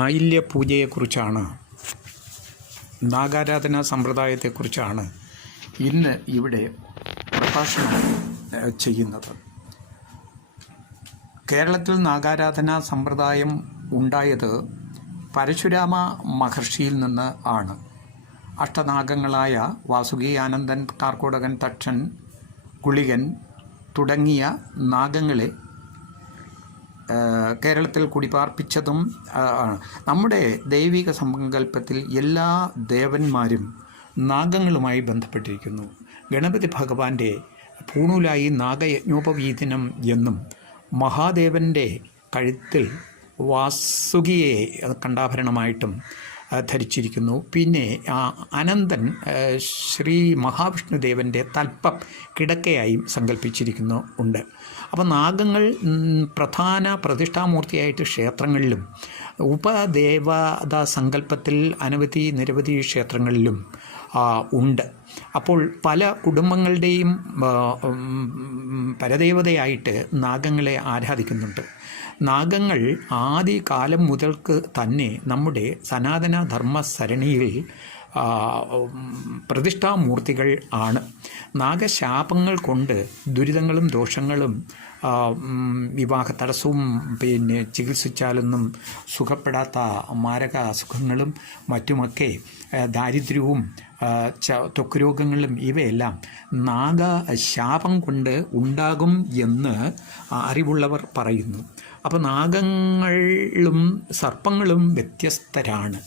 ആയില്യ പൂജയെക്കുറിച്ചാണ്, നാഗാരാധനാ സമ്പ്രദായത്തെക്കുറിച്ചാണ് ഇന്ന് ഇവിടെ പ്രഭാഷണം ചെയ്യുന്നത്. കേരളത്തിൽ നാഗാരാധനാ സമ്പ്രദായം ഉണ്ടായത് പരശുരാമ മഹർഷിയിൽ നിന്ന് ആണ്. അഷ്ടനാഗങ്ങളായ വാസുകി, ആനന്ദൻ, കാർക്കോടകൻ, തക്ഷൻ, ഗുളികൻ തുടങ്ങിയ നാഗങ്ങളെ കേരളത്തിൽ കുടിപാർപ്പിച്ചതും ആണ്. നമ്മുടെ ദൈവിക സങ്കല്പത്തിൽ എല്ലാ ദേവന്മാരും നാഗങ്ങളുമായി ബന്ധപ്പെട്ടിരിക്കുന്നു. ഗണപതി ഭഗവാന്റെ പൂണൂലായി നാഗയജ്ഞോപവീതനം എന്നും, മഹാദേവൻ്റെ കഴുത്തിൽ വാസുകിയെ കണ്ടാഭരണമായിട്ടും ധരിച്ചിരിക്കുന്നു. പിന്നെ അനന്തൻ ശ്രീ മഹാവിഷ്ണുദേവൻ്റെ തൽപ്പം കിടക്കയായും സങ്കല്പിച്ചിരിക്കുന്നു ഉണ്ട്. അപ്പോൾ നാഗങ്ങൾ പ്രധാന പ്രതിഷ്ഠാമൂർത്തിയായിട്ട് ക്ഷേത്രങ്ങളിലും ഉപദേവതാ സങ്കല്പത്തിൽ നിരവധി ക്ഷേത്രങ്ങളിലും ഉണ്ട്. അപ്പോൾ പല കുടുംബങ്ങളുടെയും പരദേവതയായിട്ട് നാഗങ്ങളെ ആരാധിക്കുന്നുണ്ട്. നാഗങ്ങൾ ആദികാലം മുതൽക്ക് തന്നെ നമ്മുടെ സനാതന ധർമ്മ സരണിയിൽ പ്രതിഷ്ഠാമൂർത്തികൾ ആണ്. നാഗശാപങ്ങൾ കൊണ്ട് ദുരിതങ്ങളും ദോഷങ്ങളും വിവാഹ തടസ്സവും ചികിത്സിച്ചാലൊന്നും സുഖപ്പെടാത്ത മാരക അസുഖങ്ങളും മറ്റുമൊക്കെ ദാരിദ്ര്യവും ത്വക്ക് രോഗങ്ങളും ഇവയെല്ലാം നാഗശാപം കൊണ്ട് ഉണ്ടാകും എന്ന് അറിവുള്ളവർ പറയുന്നു. അപ്പോൾ നാഗങ്ങളും സർപ്പങ്ങളും വ്യത്യസ്തരാണ്.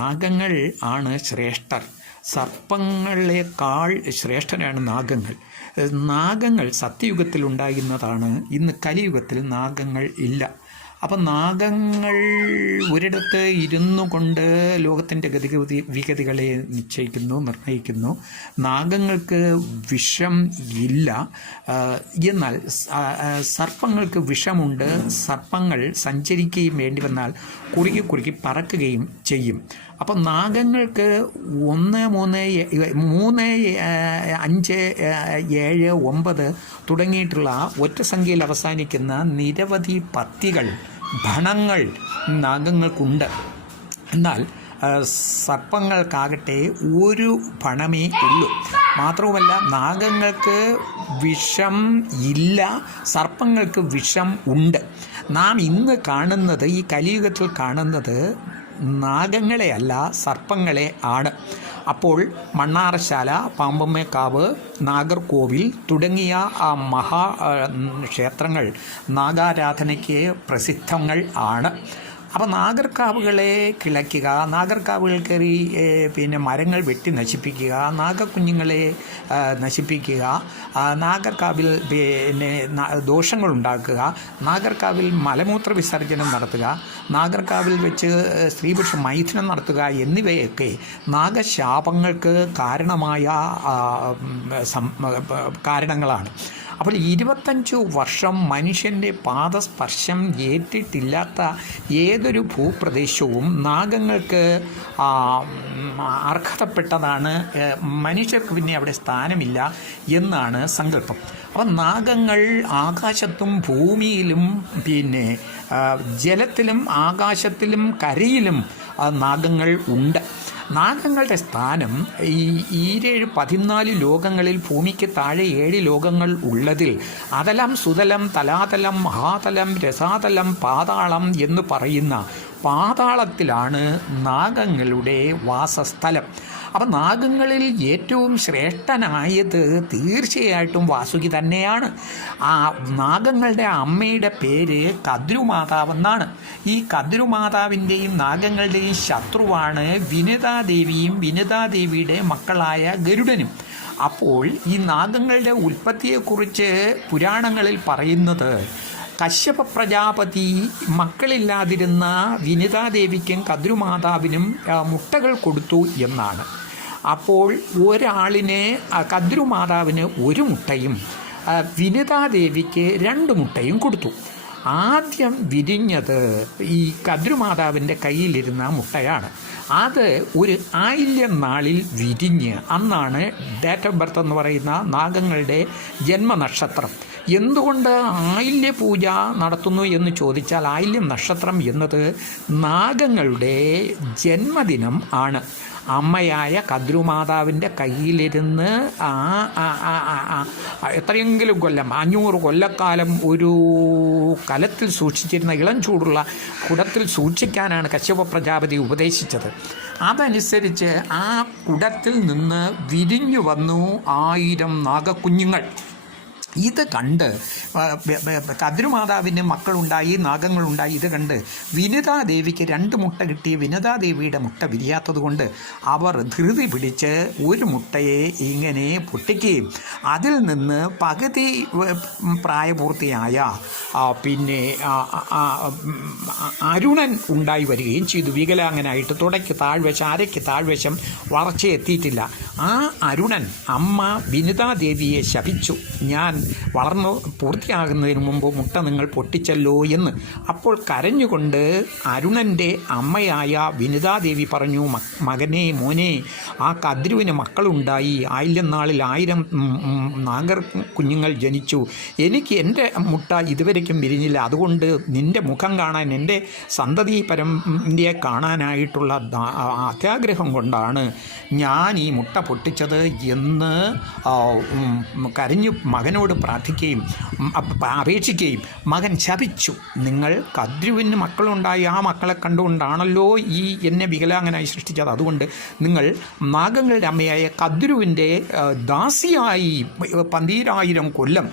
നാഗങ്ങൾ ആണ് ശ്രേഷ്ഠർ. സർപ്പങ്ങളെക്കാൾ ശ്രേഷ്ഠരാണ് നാഗങ്ങൾ. നാഗങ്ങൾ സത്യയുഗത്തിൽ ഉണ്ടായിരുന്നതാണ്. ഇന്ന് കലിയുഗത്തിൽ നാഗങ്ങൾ ഇല്ല. അപ്പം നാഗങ്ങൾ ഒരിടത്ത് ഇരുന്നു കൊണ്ട് ലോകത്തിൻ്റെ വിഗതികളെ നിർണ്ണയിക്കുന്നു. നാഗങ്ങൾക്ക് വിഷം ഇല്ല, എന്നാൽ സർപ്പങ്ങൾക്ക് വിഷമുണ്ട്. സർപ്പങ്ങൾ സഞ്ചരിക്കുകയും വേണ്ടി വന്നാൽ കുറുകി പറക്കുകയും ചെയ്യും. അപ്പം നാഗങ്ങൾക്ക് 1, 3, 5, 7, 9 തുടങ്ങിയിട്ടുള്ള ഒറ്റ സംഖ്യയിൽ അവസാനിക്കുന്ന നിരവധി പത്തികൾ, ഭണങ്ങൾ നാഗങ്ങൾക്കുണ്ട്. എന്നാൽ സർപ്പങ്ങൾക്കാകട്ടെ ഒരു ഭണമേ ഉള്ളൂ. മാത്രവുമല്ല, നാഗങ്ങൾക്ക് വിഷം ഇല്ല, സർപ്പങ്ങൾക്ക് വിഷം ഉണ്ട്. നാം ഇന്ന് കാണുന്നത്, ഈ കലിയുഗത്തിൽ കാണുന്നത് നാഗങ്ങളെയല്ല, സർപ്പങ്ങളെ ആണ്. അപ്പോൾ മണ്ണാറശാല, പാമ്പമ്മേക്കാവ്, നാഗർകോവിൽ തുടങ്ങിയ ക്ഷേത്രങ്ങൾ നാഗാരാധനയ്ക്ക് പ്രസിദ്ധങ്ങൾ ആണ്. അപ്പോൾ നാഗർകാവുകളെ കിളയ്ക്കുക, നാഗർകാവുകൾ കയറി മരങ്ങൾ വെട്ടി നശിപ്പിക്കുക, നാഗക്കുഞ്ഞുങ്ങളെ നശിപ്പിക്കുക, നാഗർകാവിൽ ദോഷങ്ങളുണ്ടാക്കുക, നാഗർകാവിൽ മലമൂത്ര വിസർജനം നടത്തുക, നാഗർകാവിൽ വെച്ച് സ്ത്രീപുരുഷ മൈഥുനം നടത്തുക എന്നിവയൊക്കെ നാഗശാപങ്ങൾക്ക് കാരണങ്ങളാണ്. അപ്പോൾ 25 വർഷം മനുഷ്യൻ്റെ പാദസ്പർശം ഏറ്റിട്ടില്ലാത്ത ഏതൊരു ഭൂപ്രദേശവും നാഗങ്ങൾക്ക് അർഹതപ്പെട്ടതാണ്. മനുഷ്യർക്ക് പിന്നെ അവിടെ സ്ഥാനമില്ല എന്നാണ് സങ്കല്പം. അപ്പം നാഗങ്ങൾ ആകാശത്തും ഭൂമിയിലും ജലത്തിലും ആകാശത്തിലും കരയിലും നാഗങ്ങൾ ഉണ്ട്. നാഗങ്ങളുടെ സ്ഥാനം ഈ 14 ലോകങ്ങളിൽ ഭൂമിക്ക് താഴെ 7 ലോകങ്ങൾ ഉള്ളതിൽ അതലം, സുതലം, തലാതലം, മഹാതലം, രസാതലം, പാതാളം എന്ന് പറയുന്ന പാതാളത്തിലാണ് നാഗങ്ങളുടെ വാസസ്ഥലം. അപ്പം നാഗങ്ങളിൽ ഏറ്റവും ശ്രേഷ്ഠനായത് തീർച്ചയായിട്ടും വാസുകി തന്നെയാണ്. ആ നാഗങ്ങളുടെ അമ്മയുടെ പേര് കദ്രുമാതാവെന്നാണ്. ഈ കദ്രുമാതാവിൻ്റെയും നാഗങ്ങളുടെയും ശത്രുവാണ് വിനിതാദേവിയും വിനിതാദേവിയുടെ മക്കളായ ഗരുഡനും. അപ്പോൾ ഈ നാഗങ്ങളുടെ ഉൽപ്പത്തിയെക്കുറിച്ച് പുരാണങ്ങളിൽ പറയുന്നത്, കശ്യപ പ്രജാപതി മക്കളില്ലാതിരുന്ന വിനിതാദേവിക്കും കദ്രുമാതാവിനും മുട്ടകൾ കൊടുത്തു എന്നാണ്. അപ്പോൾ ഒരാളിന് കദ്രുമാതാവിന് 1 മുട്ടയും വിനിതാദേവിക്ക് 2 മുട്ടയും കൊടുത്തു. ആദ്യം വിരിഞ്ഞത് ഈ കദ്രുമാതാവിൻ്റെ കയ്യിലിരുന്ന മുട്ടയാണ്. അത് ഒരു ആയില്യം നാളിൽ വിരിഞ്ഞ്, അന്നാണ് ഡേറ്റ് ഓഫ് ബർത്ത് എന്ന് പറയുന്ന നാഗങ്ങളുടെ ജന്മനക്ഷത്രം. എന്തുകൊണ്ട് ആയില്യ പൂജ നടത്തുന്നു എന്ന് ചോദിച്ചാൽ, ആയില്യം നക്ഷത്രം എന്നത് നാഗങ്ങളുടെ ജന്മദിനം ആണ്. അമ്മയായ കദ്രുമാതാവിൻ്റെ കയ്യിലിരുന്ന് എത്രയെങ്കിലും കൊല്ലം 500 കൊല്ലക്കാലം ഒരു കലത്തിൽ സൂക്ഷിച്ചിരുന്ന ഇളം ചൂടുള്ള കുടത്തിൽ സൂക്ഷിക്കാനാണ് കശ്യപ പ്രജാപതി ഉപദേശിച്ചത്. അതനുസരിച്ച് ആ കുടത്തിൽ നിന്ന് വിരിഞ്ഞു വന്നു 1000 നാഗക്കുഞ്ഞുങ്ങൾ. ഇത് കണ്ട് കദ്രുമാതാവിന് മക്കളുണ്ടായി, നാഗങ്ങളുണ്ടായി. ഇത് കണ്ട് വിനിതാദേവിക്ക് 2 മുട്ട കിട്ടി. വിനിതാദേവിയുടെ മുട്ട വിരിയാത്തത് കൊണ്ട് അവർ ധൃതി പിടിച്ച് ഒരു മുട്ടയെ ഇങ്ങനെ പൊട്ടിക്കുകയും അതിൽ നിന്ന് പകുതി പ്രായപൂർത്തിയായ പിന്നെ അരുണൻ ഉണ്ടായി വരികയും ചെയ്തു. വികലാംഗനായിട്ട് തുടയ്ക്ക് താഴ്വശം, അരയ്ക്ക് താഴ്വശം വളർച്ചയെത്തിയിട്ടില്ല. ആ അരുണൻ അമ്മ വിനിതാദേവിയെ ശപിച്ചു, ഞാൻ വളർന്നു പൂർത്തിയാകുന്നതിന് മുമ്പ് മുട്ട നിങ്ങൾ പൊട്ടിച്ചല്ലോ എന്ന്. അപ്പോൾ കരഞ്ഞുകൊണ്ട് അരുണൻ്റെ അമ്മയായ വിനിതാദേവി പറഞ്ഞു, മകനെ, മോനെ, ആ കദ്രുവിന് മക്കളുണ്ടായി. ആയില്യം നാളിൽ 1000 നാഗർ കുഞ്ഞുങ്ങൾ ജനിച്ചു. എനിക്ക് എൻ്റെ മുട്ട ഇതുവരയ്ക്കും വിരിഞ്ഞില്ല. അതുകൊണ്ട് നിൻ്റെ മുഖം കാണാൻ, എൻ്റെ സന്തതി പരമ്പരയെ കാണാനായിട്ടുള്ള അത്യാഗ്രഹം കൊണ്ടാണ് ഞാൻ ഈ മുട്ട പൊട്ടിച്ചത് എന്ന് കരഞ്ഞു മകനോട് പ്രാർത്ഥിക്കുകയും അപേക്ഷിക്കുകയും മകൻ ശപിച്ചു. നിങ്ങൾ കദ്രുവിന് മക്കളുണ്ടായി, ആ മക്കളെ കണ്ടുകൊണ്ടാണല്ലോ ഈ എന്നെ വികലാംഗനായി സൃഷ്ടിച്ചത്. അതുകൊണ്ട് നിങ്ങൾ നാഗങ്ങളുടെ അമ്മയായ കദ്രുവിൻ്റെ ദാസിയായി 12000 കൊല്ലം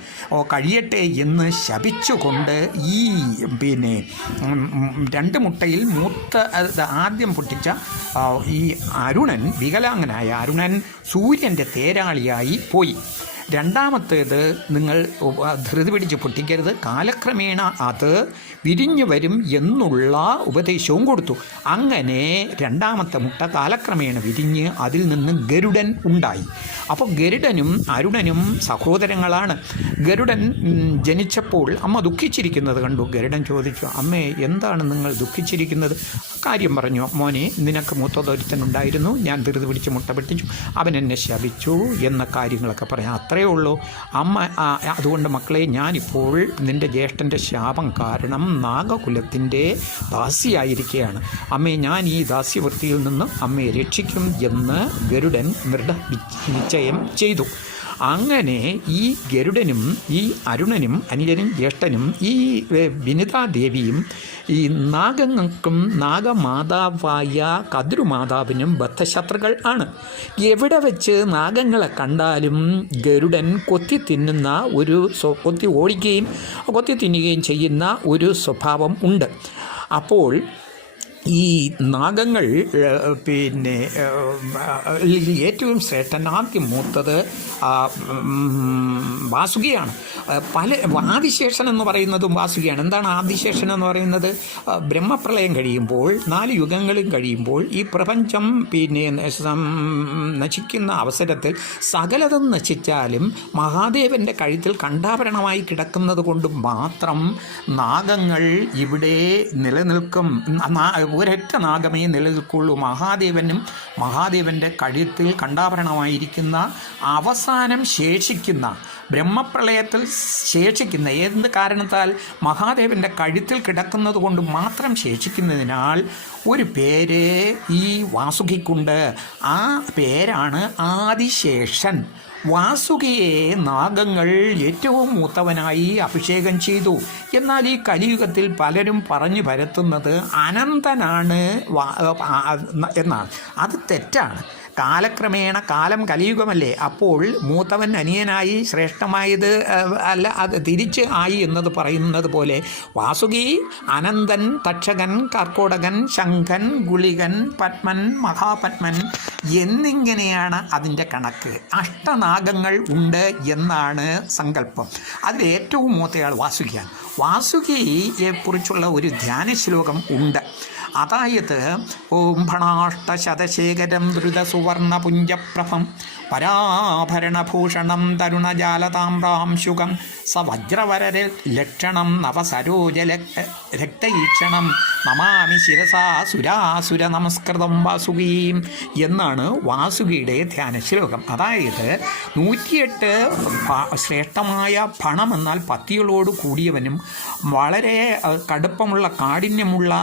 കഴിയട്ടെ എന്ന് ശപിച്ചുകൊണ്ട് ഈ പിന്നെ 2 മുട്ടയിൽ ആദ്യം പൊട്ടിച്ച ഈ അരുണൻ, വികലാംഗനായ അരുണൻ സൂര്യൻ്റെ തേരാളിയായി പോയി. രണ്ടാമത്തേത് നിങ്ങൾ ധൃതി പിടിച്ച് പൊട്ടിക്കരുത്, കാലക്രമേണ അത് വിരിഞ്ഞു വരും എന്നുള്ള ഉപദേശവും കൊടുത്തു. അങ്ങനെ 2ാമത്തെ മുട്ട കാലക്രമേണ വിരിഞ്ഞ് അതിൽ നിന്ന് ഗരുഡൻ ഉണ്ടായി. അപ്പോൾ ഗരുഡനും അരുണനും സഹോദരങ്ങളാണ്. ഗരുഡൻ ജനിച്ചപ്പോൾ അമ്മ ദുഃഖിച്ചിരിക്കുന്നത് കണ്ടു. ഗരുഡൻ ചോദിച്ചു, അമ്മേ, എന്താണ് നിങ്ങൾ ദുഃഖിച്ചിരിക്കുന്നത്? കാര്യം പറഞ്ഞു, മോനെ, നിനക്ക് മൂത്തതൊരുത്തനുണ്ടായിരുന്നു, ഞാൻ ധൃതി പിടിച്ച് മുട്ട പൊട്ടിച്ചു, അവൻ എന്നെ ശപിച്ചു എന്ന കാര്യങ്ങളൊക്കെ പറയാം. അത്രയേ ഉള്ളൂ അമ്മ. അതുകൊണ്ട് മക്കളെ, ഞാനിപ്പോൾ നിൻ്റെ ജ്യേഷ്ഠൻ്റെ ശാപം കാരണം നാഗകുലത്തിൻ്റെ ദാസിയായിരിക്കുകയാണ്. അമ്മേ, ഞാൻ ഈ ദാസ്യവൃത്തിയിൽ നിന്ന് അമ്മയെ രക്ഷിക്കും എന്ന് ഗരുഡൻ നിശ്ചയം ചെയ്തു. അങ്ങനെ ഈ ഗരുഡനും ഈ അരുണനും അനുജനും ജ്യേഷ്ഠനും ഈ വിനിതാദേവിയും ഈ നാഗങ്ങൾക്കും നാഗമാതാവായ കദ്രുമാതാവിനും ബദ്ധശത്രുക്കൾ ആണ്. എവിടെ വെച്ച് നാഗങ്ങളെ കണ്ടാലും ഗരുഡൻ കൊത്തി ഓടിക്കുകയും കൊത്തി തിന്നുകയും ചെയ്യുന്ന ഒരു സ്വഭാവം ഉണ്ട്. അപ്പോൾ ഈ നാഗങ്ങൾ പിന്നെ ഏറ്റവും ശ്രേഷ്ഠൻ, ആദ്യം മൂത്തത് വാസുകിയാണ്. ആദിശേഷൻ എന്ന് പറയുന്നതും വാസുകിയാണ്. എന്താണ് ആദിശേഷൻ എന്ന് പറയുന്നത്? ബ്രഹ്മപ്രളയം കഴിയുമ്പോൾ 4 യുഗങ്ങളും കഴിയുമ്പോൾ ഈ പ്രപഞ്ചം പിന്നെ നശിക്കുന്ന അവസരത്തിൽ സകലതും നശിച്ചാലും മഹാദേവൻ്റെ കഴുത്തിൽ കണ്ഠാഭരണമായി കിടക്കുന്നത് കൊണ്ട് മാത്രം നാഗങ്ങൾ ഇവിടെ നിലനിൽക്കും. ഒരൊറ്റ നാഗമേ നിലനിൽക്കുള്ളൂ. മഹാദേവൻ്റെ കഴുത്തിൽ കണ്ഠാഭരണമായിരിക്കുന്ന അവസാനം ശേഷിക്കുന്ന, ബ്രഹ്മപ്രളയത്തിൽ ശേഷിക്കുന്ന, എന്ത് കാരണത്താൽ മഹാദേവൻ്റെ കഴുത്തിൽ കിടക്കുന്നത് കൊണ്ട് മാത്രം ശേഷിക്കുന്നതിനാൽ ഒരു പേര് ഈ വാസുകിക്കുണ്ട്. ആ പേരാണ് ആദിശേഷൻ. വാസുകിയെ നാഗങ്ങൾ ഏറ്റവും മൂത്തവനായി അഭിഷേകം ചെയ്തു. എന്നാൽ ഈ കലിയുഗത്തിൽ പലരും പറഞ്ഞു പരത്തുന്നത് അനന്തനാണ് എന്നാണ്. അത് തെറ്റാണ്. കാലക്രമേണ, കാലം കലിയുഗമല്ലേ, അപ്പോൾ മൂത്തവൻ അനിയനായി ശ്രേഷ്ഠമായത് അല്ല, അത് തിരിച്ച് ആയി എന്നത് പറയുന്നത് പോലെ വാസുകി, അനന്തൻ, തക്ഷകൻ, കർക്കോടകൻ, ശംഖൻ, ഗുളികൻ, പത്മൻ, മഹാപത്മൻ എന്നിങ്ങനെയാണ് അതിൻ്റെ കണക്ക്. അഷ്ടനാഗങ്ങൾ ഉണ്ട് എന്നാണ് സങ്കല്പം. അതിൽ ഏറ്റവും മൂത്തയാൾ വാസുകിയാണ്. വാസുകിയെക്കുറിച്ചുള്ള ഒരു ധ്യാന ശ്ലോകം ഉണ്ട്. അതായത്, ഓം ഭണാഷ്ടശതശേഖരം ദ്രുതസുവർണപുഞ്ചപ്രഭം പരാഭരണഭൂഷണം തരുണജാലതാമ്രാം ശുകം സവജ്രവര ലക്ഷണം നവസരോജ രക്തീക്ഷണം നമാമി ശിരസാ സുരാസുര നമസ്കൃതം വാസുകീം എന്നാണ് വാസുകിയുടെ ധ്യാന ശ്ലോകം. അതായത് 108 ശ്രേഷ്ഠമായ ഫണം എന്നാൽ പത്തികളോട് കൂടിയവനും വളരെ കടുപ്പമുള്ള കാഠിന്യമുള്ള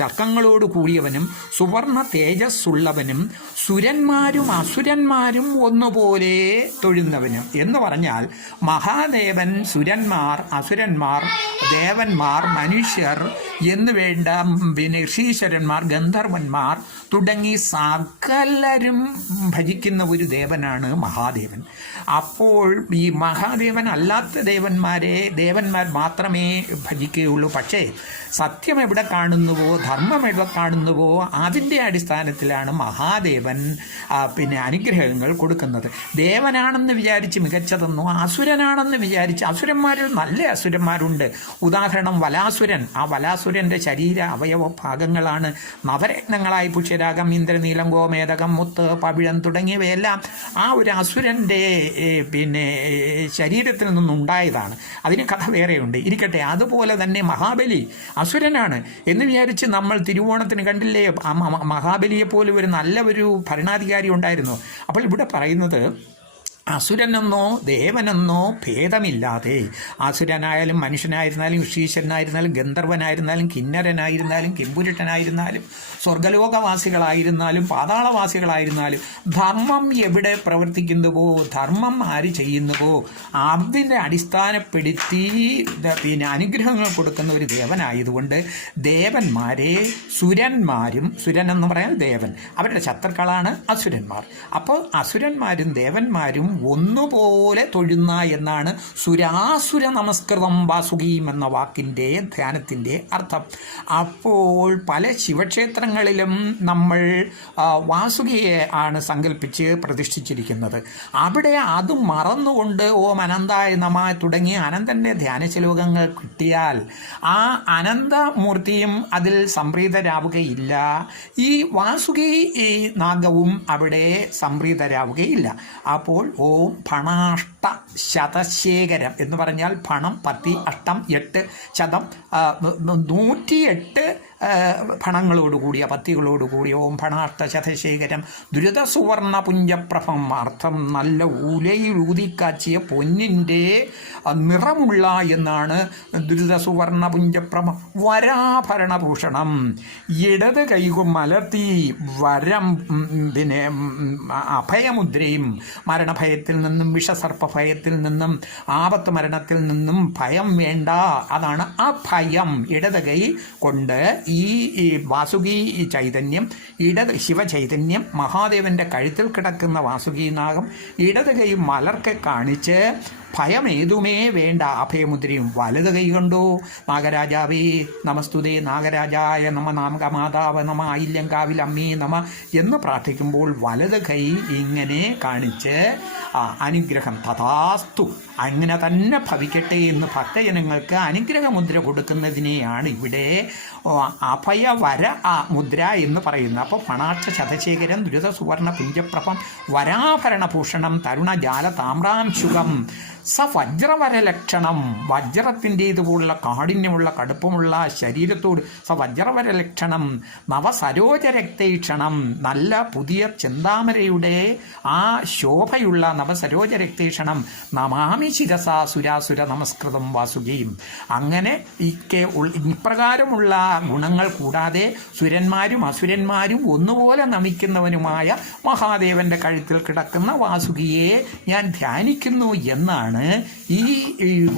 ചർക്കങ്ങളോട് കൂടിയവനും സുവർണ തേജസ്സുള്ളവനും സുരന്മാരും അസുരന്മാരും ഒന്നുപോലെ തൊഴുന്നവനും എന്ന് പറഞ്ഞാൽ മഹാദേവൻ സുരന്മാർ, അസുരന്മാർ, ദേവന്മാർ, മനുഷ്യർ എന്നു വേണ്ട ഋഷീശ്വരന്മാർ, ഗന്ധർവന്മാർ തുടങ്ങി സകലരും ഭജിക്കുന്ന ഒരു ദേവനാണ് മഹാദേവൻ. അപ്പോൾ ഈ മഹാദേവൻ അല്ലാത്ത ദേവന്മാർ മാത്രമേ ഭജിക്കുകയുള്ളൂ. പക്ഷേ സത്യം എവിടെ കാണുന്നുവോ, ധർമ്മം എവിടെ കാണുന്നുവോ അതിൻ്റെ അടിസ്ഥാനത്തിലാണ് മഹാദേവൻ അനുഗ്രഹങ്ങൾ കൊടുക്കുന്നത്. ദേവനാണെന്ന് വിചാരിച്ച് മികച്ചതെന്നോ അസുരനാണെന്ന് വിചാരിച്ച്, അസുരന്മാരിൽ നല്ല അസുരന്മാരുണ്ട്. ഉദാഹരണം വലാസുരൻ. ആ വലാസുരൻ്റെ ശരീര അവയവ ഭാഗങ്ങളാണ് നവരത്നങ്ങളായി പുഷ്യരാഗം, ഇന്ദ്രനീലം, ഗോമേതകം, മുത്ത്, പവിഴം തുടങ്ങിയവയെല്ലാം ആ ഒരു അസുരൻ്റെ ശരീരത്തിൽ നിന്നുണ്ടായതാണ്. അതിന് കഥ വേറെയുണ്ട്, ഇരിക്കട്ടെ. അതുപോലെ തന്നെ മഹാബലി അസുരനാണ് എന്ന് വിചാരിച്ച് നമ്മൾ തിരുവോണത്തിന് കണ്ടില്ലേ, മഹാബലിയെ പോലെ ഒരു നല്ല ഒരു ഭരണാധികാരി ഉണ്ടായിരുന്നു. അപ്പോൾ ഇവിടെ പറയുന്നത് അസുരനെന്നോ ദേവനെന്നോ ഭേദമില്ലാതെ, അസുരനായാലും മനുഷ്യനായിരുന്നാലും ഋഷീശ്വരനായിരുന്നാലും ഗന്ധർവനായിരുന്നാലും കിന്നരനായിരുന്നാലും കിംപുരുഷനായിരുന്നാലും സ്വർഗലോകവാസികളായിരുന്നാലും പാതാളവാസികളായിരുന്നാലും ധർമ്മം എവിടെ പ്രവർത്തിക്കുന്നുവോ, ധർമ്മം ആര് ചെയ്യുന്നുവോ അതിനെ അടിസ്ഥാനപ്പെടുത്തി അനുഗ്രഹങ്ങൾ കൊടുക്കുന്ന ഒരു ദേവനായതുകൊണ്ട് ദേവന്മാരെ സുരന്മാരും, സുരൻ എന്ന് പറയാൻ ദേവൻ, അവരുടെ ശത്രുക്കളാണ് അസുരന്മാർ. അപ്പോൾ അസുരന്മാരും ദേവന്മാരും ഒന്നുപോലെ തൊഴുന്ന എന്നാണ് സുരാസുര നമസ്കൃതം വാസുകീം എന്ന വാക്കിൻ്റെ ധ്യാനത്തിൻ്റെ അർത്ഥം. അപ്പോൾ പല ശിവക്ഷേത്രങ്ങളിലും നമ്മൾ വാസുകിയെ ആണ് സങ്കല്പിച്ച് പ്രതിഷ്ഠിച്ചിരിക്കുന്നത്. അവിടെ അത് മറന്നുകൊണ്ട് ഓം അനന്തായ നമ തുടങ്ങിയ അനന്തൻ്റെ ധ്യാന ശ്ലോകങ്ങൾ കിട്ടിയാൽ ആ അനന്തമൂർത്തിയും അതിൽ സംപ്രീതരാവുകയില്ല, ഈ വാസുകി നാഗവും അവിടെ സംപ്രീതരാവുകയില്ല. അപ്പോൾ ഓം ഫണാഷ്ട ശതശേഖരം എന്ന് പറഞ്ഞാൽ ഫണം 10, അഷ്ടം 8, ശതം 108 ഫണങ്ങളോടുകൂടിയ പത്തികളോടുകൂടിയ ഓം ഫണാഷ്ട ശതശേഖരം ദുരിത സുവർണ പുഞ്ചപ്രഭം. അർത്ഥം നല്ല ഉലയിൽ ഊതിക്കാച്ചിയ പൊന്നിൻ്റെ നിറമുള്ള എന്നാണ് ദുരിത സുവർണ പുഞ്ചപ്രഭം. വരാഭരണഭൂഷണം, ഇടത് കൈകും മലർത്തി വരം അഭയമുദ്രയും, മരണഭയത്തിൽ നിന്നും വിഷസർപ്പഭയത്തിൽ നിന്നും ആപത്ത് മരണത്തിൽ നിന്നും ഭയം വേണ്ട, അതാണ് അഭയം. ഇടത് കൈ കൊണ്ട് ഈ വാസുകി ചൈതന്യം, ശിവചൈതന്യം മഹാദേവൻ്റെ കഴുത്തിൽ കിടക്കുന്ന വാസുകീനാഗം ഇടത് കൈ മലർക്കെ കാണിച്ച് ഭയം ഏതുമേ വേണ്ട അഭയമുദ്രയും. വലത് കൈ കൊണ്ടു നാഗരാജാവേ നമസ്തുതേ, നാഗരാജായ നമ, നാമകമാതാവ് നമ, ആയില്യങ്കാവിൽ അമ്മേ നമ എന്ന് പ്രാർത്ഥിക്കുമ്പോൾ വലത് കൈ ഇങ്ങനെ കാണിച്ച് അനുഗ്രഹം തഥാസ്തു, അങ്ങനെ തന്നെ ഭവിക്കട്ടെ എന്ന് ഭക്തജനങ്ങൾക്ക് അനുഗ്രഹമുദ്ര കൊടുക്കുന്നതിനെയാണ് ഇവിടെ അഭയവര മുദ്ര എന്ന് പറയുന്നത്. അപ്പോൾ ഫണാക്ഷ ശതശേഖരം ദുരിത സുവർണ പുഞ്ചപ്രഭം വരാഭരണഭൂഷണം തരുണജാല താമ്രാംശുകം സവജ്രവരലക്ഷണം, വജ്രത്തിൻ്റേതുപോലുള്ള കാഠിന്യമുള്ള കടുപ്പമുള്ള ശരീരത്തോട് സവജ്രവരലക്ഷണം നവസരോജരക്തീക്ഷണം, നല്ല പുതിയ ചെന്താമരയുടെ ആ ശോഭയുള്ള നവസരോജരക്തീക്ഷണം നമാമി ശിരസാ സുരാസുര നമസ്കൃതം വാസുകീം. അങ്ങനെ ഇപ്രകാരമുള്ള ഗുണങ്ങൾ കൂടാതെ സുരന്മാരും അസുരന്മാരും ഒന്നുപോലെ നമിക്കുന്നവനുമായ മഹാദേവന്റെ കഴുത്തിൽ കിടക്കുന്ന വാസുകിയെ ഞാൻ ധ്യാനിക്കുന്നു എന്നാണ് ഈ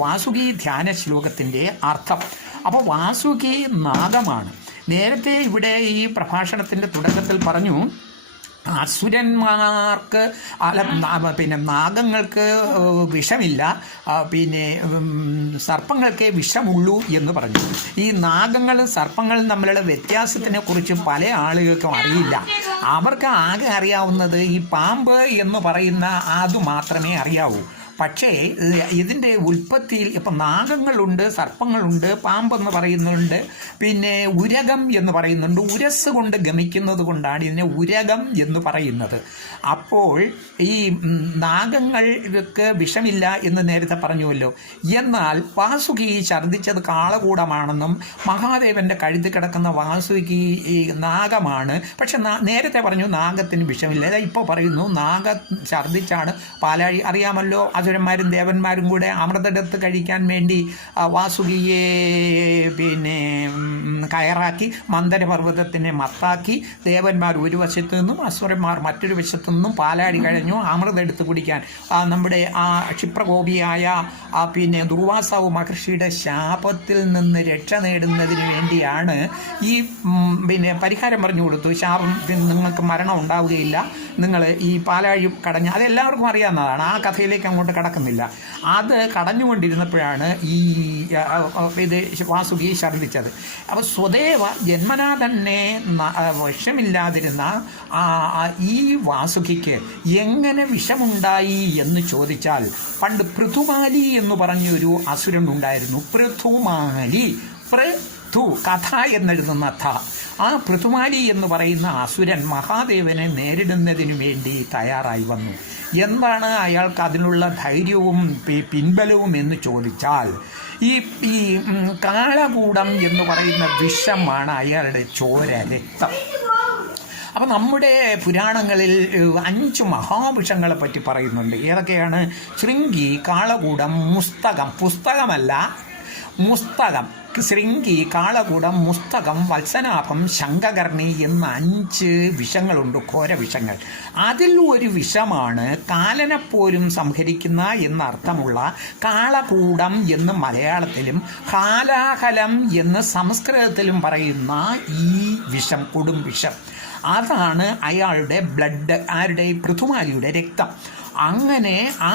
വാസുകി ധ്യാന ശ്ലോകത്തിൻ്റെ അർത്ഥം. അപ്പോൾ വാസുകി നാഗമാണ്. നേരത്തെ ഇവിടെ ഈ പ്രഭാഷണത്തിൻ്റെ തുടക്കത്തിൽ പറഞ്ഞു അസുരന്മാർക്ക് നാഗങ്ങൾക്ക് വിഷമില്ല, സർപ്പങ്ങൾക്കേ വിഷമുള്ളൂ എന്ന് പറഞ്ഞു. ഈ നാഗങ്ങളും സർപ്പങ്ങളും തമ്മിലുള്ള വ്യത്യാസത്തിനെ കുറിച്ച് പല ആളുകൾക്കും അറിയില്ല. അവർക്ക് ആകെ അറിയാവുന്നത് ഈ പാമ്പ് എന്ന് പറയുന്ന അത് മാത്രമേ അറിയാവൂ. പക്ഷേ ഇതിൻ്റെ ഉൽപ്പത്തിയിൽ ഇപ്പം നാഗങ്ങളുണ്ട്, സർപ്പങ്ങളുണ്ട്, പാമ്പെന്ന് പറയുന്നുണ്ട്, പിന്നെ ഉരകം എന്ന് പറയുന്നുണ്ട്. ഉരസ് കൊണ്ട് ഗമിക്കുന്നത് കൊണ്ടാണ് ഇതിനെ ഉരകം എന്ന് പറയുന്നത്. അപ്പോൾ ഈ നാഗങ്ങൾക്ക് വിഷമില്ല എന്ന് നേരത്തെ പറഞ്ഞുവല്ലോ. എന്നാൽ വാസുകി ഛർദ്ദിച്ചത് കാളകൂടമാണെന്നും മഹാദേവൻ്റെ കഴുത്തിൽ കിടക്കുന്ന വാസുകി ഈ നാഗമാണ്. പക്ഷെ നേരത്തെ പറഞ്ഞു നാഗത്തിന് വിഷമില്ല. ഇപ്പോൾ പറയുന്നു നാഗ ഛർദ്ദിച്ചാണ് പാലാഴി. അറിയാമല്ലോ, അസുരന്മാരും ദേവന്മാരും കൂടെ അമൃതെടുത്ത് കഴിക്കാൻ വേണ്ടി വാസുകിയെ പിന്നെ കയറാക്കി മന്ദരപർവ്വതത്തിനെ മത്താക്കി ദേവന്മാർ ഒരു വശത്തു നിന്നും അസുരന്മാർ മറ്റൊരു വശത്തു നിന്നും പാലാഴി കഴിഞ്ഞു അമൃതെടുത്ത് കുടിക്കാൻ നമ്മുടെ ആ ക്ഷിപ്രകോപിയായ പിന്നെ ദുർവാസാവ് മഹർഷിയുടെ ശാപത്തിൽ നിന്ന് രക്ഷ നേടുന്നതിന് വേണ്ടിയാണ് ഈ പിന്നെ പരിഹാരം പറഞ്ഞു കൊടുത്തു. ശാപം നിങ്ങൾക്ക് മരണം ഉണ്ടാവുകയില്ല, നിങ്ങൾ ഈ പാലാഴി കടഞ്ഞ്, അതെല്ലാവർക്കും അറിയാവുന്നതാണ്, ആ കഥയിലേക്ക് അങ്ങോട്ട് കടക്കുന്നില്ല. അത് കടഞ്ഞുകൊണ്ടിരുന്നപ്പോഴാണ് ഈ ഇത് വാസുകി ഛർദ്ദിച്ചത്. അപ്പോൾ സ്വദേവ ജന്മനാ തന്നെ വിഷമില്ലാതിരുന്ന ഈ വാസുകിക്ക് എങ്ങനെ വിഷമുണ്ടായി എന്ന് ചോദിച്ചാൽ, പണ്ട് പൃഥുമാലി എന്ന് പറഞ്ഞൊരു അസുരൻ ഉണ്ടായിരുന്നു. പൃഥുമാലി, പൃഥു കഥ എന്നെഴുതുന്ന ഥ. ആ പൃഥുമാലി എന്ന് പറയുന്ന അസുരൻ മഹാദേവനെ നേരിടുന്നതിനു വേണ്ടി തയ്യാറായി വന്നു. എന്താണ് അയാൾക്ക് അതിനുള്ള ധൈര്യവും പിൻബലവും എന്ന് ചോദിച്ചാൽ, ഈ കാളകൂടം എന്ന് പറയുന്ന വിഷമാണ് അയാളുടെ ചോര, രക്തം. അപ്പം നമ്മുടെ പുരാണങ്ങളിൽ 5 മഹാവിഷങ്ങളെ പറ്റി പറയുന്നുണ്ട്. ഏതൊക്കെയാണ്? ശൃംഗി, കാളകൂടം, മുസ്തകം, പുസ്തകമല്ല മുസ്തകം, ശൃംഗി, കാളകൂടം, മുസ്തകം, വത്സനാഭം, ശംഖകർണി എന്ന 5 വിഷങ്ങളുണ്ട്, ഘോരവിഷങ്ങൾ. അതിൽ ഒരു വിഷമാണ് കാലനെപ്പോലും സംഹരിക്കുന്ന എന്നർത്ഥമുള്ള കാളകൂടം എന്ന് മലയാളത്തിലും ഹാലാഹലം എന്ന് സംസ്കൃതത്തിലും പറയുന്ന ഈ വിഷം, കൊടും വിഷം. അതാണ് അയാളുടെ ബ്ലഡ്, ആരുടെ? പൃഥുമാലിയുടെ രക്തം. അങ്ങനെ ആ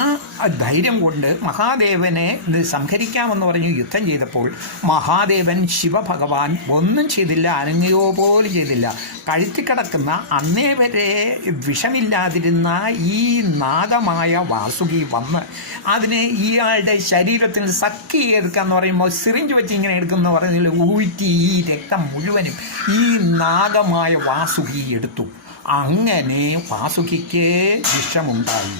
ധൈര്യം കൊണ്ട് മഹാദേവനെ സംഹരിക്കാമെന്ന് പറഞ്ഞ് യുദ്ധം ചെയ്തപ്പോൾ മഹാദേവൻ ശിവഭഗവാൻ ഒന്നും ചെയ്തില്ല, അനങ്ങയോ പോലും ചെയ്തില്ല. കഴുത്തിക്കിടക്കുന്ന അന്നേ വരെ വിഷമില്ലാതിരുന്ന ഈ നാഗമായ വാസുകി വന്ന് അതിനെ ഇയാളുടെ ശരീരത്തിൽ സക്കി എടുക്കാന്ന് പറയുമ്പോൾ സിറിഞ്ച് വെച്ച് ഇങ്ങനെ എടുക്കുന്ന പറഞ്ഞാൽ ഊറ്റി ഈ രക്തം മുഴുവനും ഈ നാഗമായ വാസുകി എടുത്തു. അങ്ങനെ വാസുകിക്ക് വിഷമുണ്ടായി.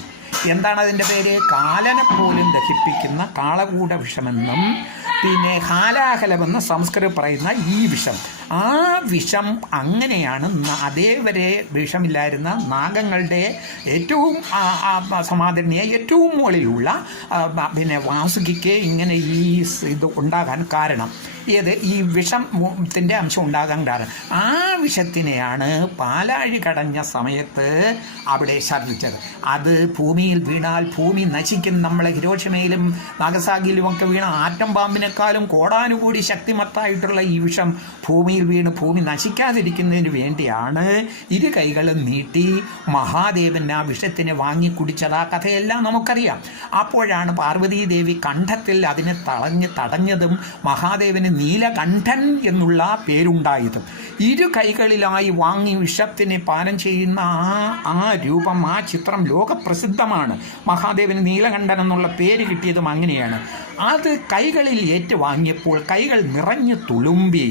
എന്താണ് അതിൻ്റെ പേര്? കാലനെ പോലും ദഹിപ്പിക്കുന്ന കാളകൂട വിഷമെന്നും പിന്നെ ഹാലാഹലമെന്ന് സംസ്കൃതം പറയുന്ന ഈ വിഷം. ആ വിഷം അങ്ങനെയാണ് അതേവരെ വിഷമില്ലായിരുന്ന നാഗങ്ങളുടെ ഏറ്റവും സമാദരണീയ ഏറ്റവും മുകളിലുള്ള പിന്നെ വാസുകിക്ക് ഇങ്ങനെ ഈ ഇത് ഉണ്ടാകാൻ കാരണം. ഏത്? ഈ വിഷത്തിൻ്റെ അംശം ഉണ്ടാകാൻ കാരണം. ആ വിഷത്തിനെയാണ് പാലാഴി കടഞ്ഞ സമയത്ത് അവിടെ ഛർദ്ദിച്ചത്. അത് ഭൂമിയിൽ വീണാൽ ഭൂമി നശിക്കും. നമ്മളെ ഹിരോഷിമയിലും നാഗസാകിയിലും ഒക്കെ വീണ ആറ്റം പാമ്പിനേക്കാളും കോടാനുകൂടി ശക്തിമത്തായിട്ടുള്ള ഈ വിഷം ഭൂമിയിൽ വീണ് ഭൂമി നശിക്കാതിരിക്കുന്നതിന് വേണ്ടിയാണ് ഇരു കൈകളും നീട്ടി മഹാദേവൻ ആ വിഷത്തിനെ വാങ്ങി കുടിച്ചത്. ആ കഥയെല്ലാം നമുക്കറിയാം. അപ്പോഴാണ് പാർവതീദേവി കണ്ഠത്തിൽ അതിനെ തടഞ്ഞതും മഹാദേവന് നീലകണ്ഠൻ എന്നുള്ള പേരുണ്ടായതും. ഇരു കൈകളിലായി വാങ്ങി വിഷത്തിനെ പാനം ചെയ്യുന്ന ആ രൂപം, ആ ചിത്രം ലോകപ്രസിദ്ധമാണ്. മഹാദേവന് നീലകണ്ഠൻ എന്നുള്ള പേര് കിട്ടിയതും അങ്ങനെയാണ്. അത് കൈകളിൽ ഏറ്റുവാങ്ങിയപ്പോൾ കൈകൾ നിറഞ്ഞു തുളുമ്പി